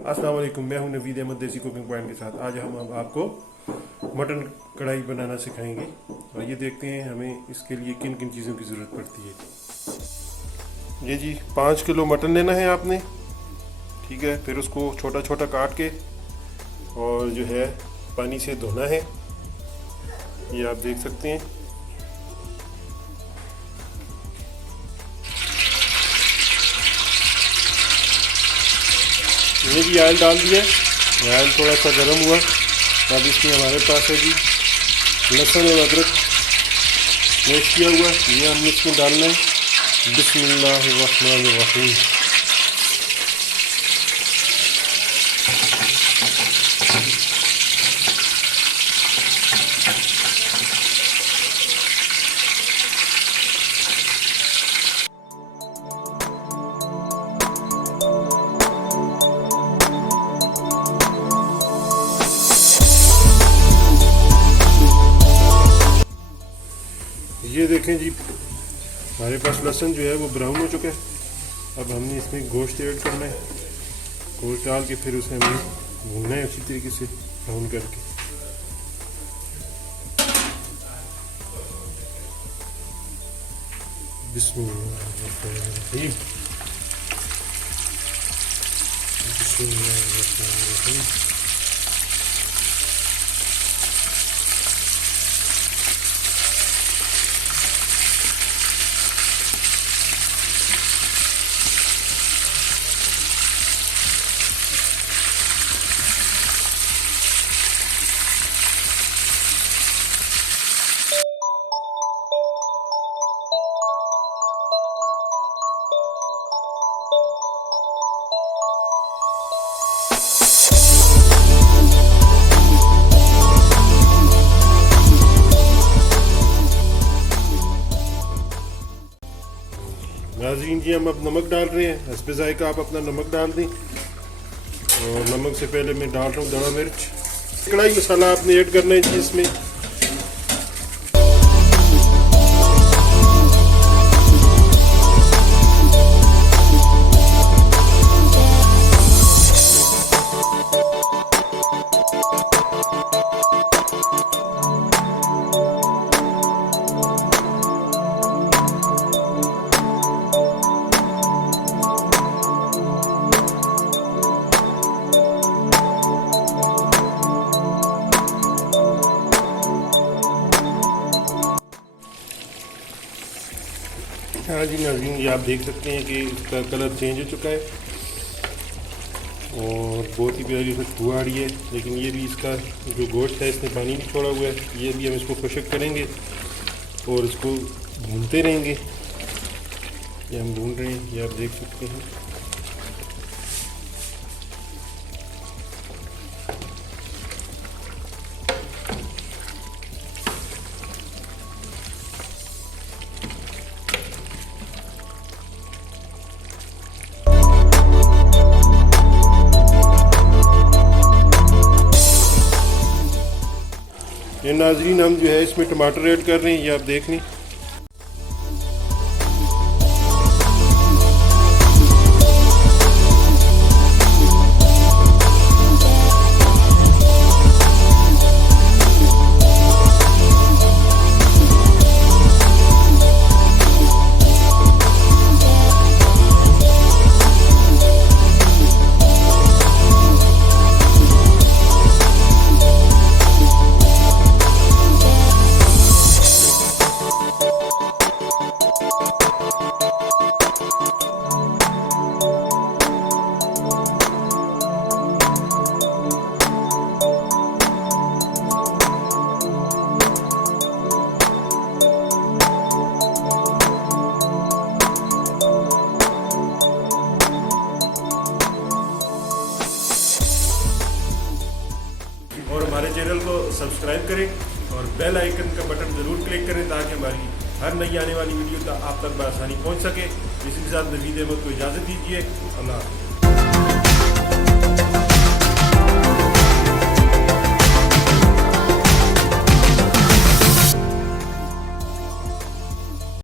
अस्सलाम वालेकुम, मैं हूं नवीद अहमद देसी कुकिंग पॉइंट के साथ। आज हम आपको मटन कढ़ाई बनाना सिखाएंगे और ये देखते हैं हमें इसके लिए किन किन चीज़ों की ज़रूरत पड़ती है। ये जी 5 किलो मटन लेना है आपने, ठीक है। फिर उसको छोटा छोटा काट के और जो है पानी से धोना है, ये आप देख सकते हैं। ये जी ऑयल डाल दिया, ऑयल थोड़ा सा गर्म हुआ। अब इसमें हमारे पास है जी लहसुन और अदरक पेस्ट किया हुआ, ये हमने इसमें डालना है। बिस्मिल्लाहिर्रहमानिर्रहीम। ये देखें जी, हमारे पास लहसुन जो है वो ब्राउन हो चुका है। अब हमने इसमें गोश्त ऐड करना है, गोश्त डाल के फिर उसे हमें भूनना है अच्छी तरीके से ब्राउन करके। बिस्मिल्लाहिर्रहमानिर्रहीम, बिस्मिल्लाहिर्रहमानिर्रहीम। नाज़रीन जी, हम अब नमक डाल रहे हैं। हस्बे ज़ायक़ा आप अपना नमक डाल दें। और नमक से पहले मैं डाल रहा हूँ दड़ा मिर्च। कढ़ाई मसाला आपने ऐड करना है जी इसमें। हाँ जी नाज़रीन, ये आप देख सकते हैं कि इसका कलर चेंज हो चुका है और बहुत ही प्यारी खुशबू आ रही है। लेकिन ये भी इसका जो गोश्त है इसने पानी भी छोड़ा हुआ है। ये भी हम इसको खुश्क करेंगे और इसको भूनते रहेंगे। ये हम भून रहे हैं, ये आप देख सकते हैं। ये नाज़रीन, हम जो है इसमें टमाटर ऐड कर रहे हैं, ये आप देख लें। और हमारे चैनल को सब्सक्राइब करें और बेल आइकन का बटन ज़रूर क्लिक करें ताकि हमारी हर नई आने वाली वीडियो तक आप तक बआसानी पहुंच सके। इसी के साथ नवीद अहमद को इजाज़त दीजिए। अल्लाह।